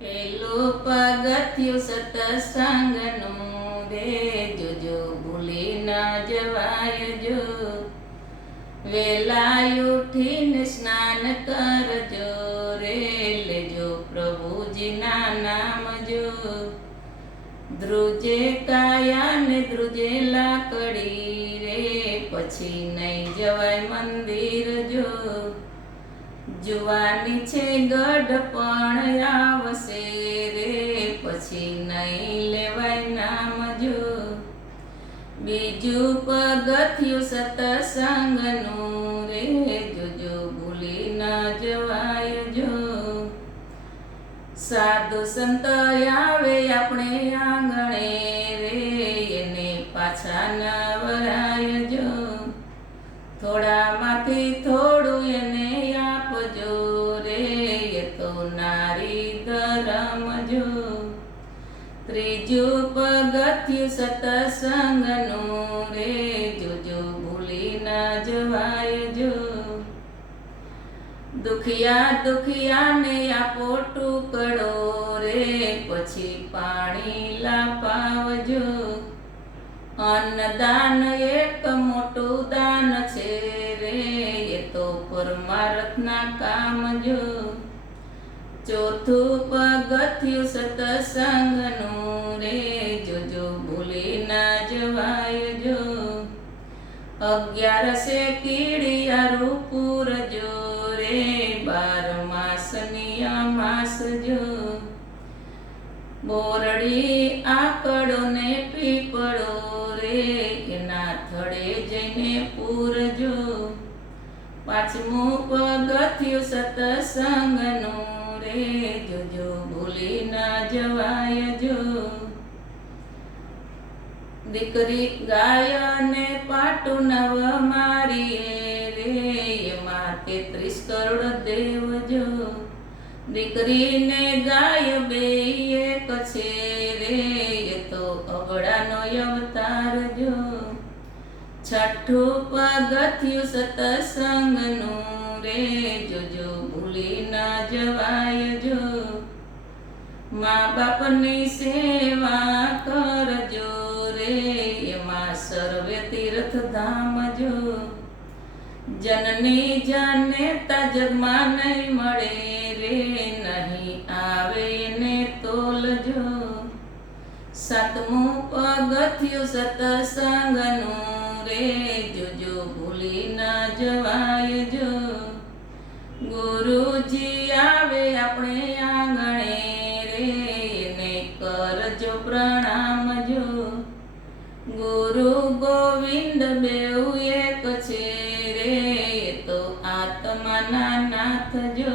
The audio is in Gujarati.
પેલું પગથિયું સત્સંગનું રે, જોજો ભૂલી ના જવાય જો. વેલા ઉઠીને સ્નાન કરજો રે, લેજો પ્રભુજીના નામ જો. ધ્રુજે કાયા ને ધ્રુજે લાકડી રે, પછી નહીં જવાય મંદિર જો. જુવાની છે ગઢપણ આવશે રે, પછી નહીં લેવાય નામ જો. બીજું પગથિયું સત્સંગનું રે, જોજો ભૂલી ના જવાય જો. સાધુ સંત આવે આપણે આંગણે રે, એને પાછા ના વરાય જો. થોડામાંથી થોડું એને આપજો રે, એ તો નારી ધરમ જો. ત્રીજું પગથિયું સત્સંગનું રે, જોજો ભૂલી ના જવાય જો. દુખિયાને આપો ટુકડો રે, પછી પાણી લાપાવજો. અન્નદાન એક મોટું દાન છે રે, એ તો પરમાર્થના કામ જો. ચોથું પગથિયું સત્સંગનું રે, જોજો ભૂલી ના જવાય જો. 11 કીડિયારું પૂરજો રે, 12 માસની અમાસ જો. બોરડી આકડો ને પીપળો રે, એના થડે જઈને પૂરજો. પાંચમું પગથિયું સત્સંગનું રે, જોજો ભૂલી ના જવાય જો. દીકરી ગાય ને પાટું નવ મારીએ રે, એમાં 33 કરોડ દેવ જો. દીકરીને ગાય બે એક છે રે, એ તો અબળાનો અવતાર જો. છઠ્ઠું પગથિયું સત્સંગનું રે, જોજો ભૂલી ના જવાય જો. મા બાપની સેવા કરજો રે, એમાં સર્વે તીર્થ ધામ જો. જનની જનેતા જગમાં નહીં મળે રે, નહીં આવે ને તોલજો. સાતમું પગથિયું સત્સંગનું રે, જોજો ભૂલી ના જવાય જો. ગુરુજી આવે આપણે આંગણે રે, એને કરજો પ્રણામ જો. ગુરુ ગોવિંદ બેઉ એક છે રે, એ તો આત્માના નાથ જો.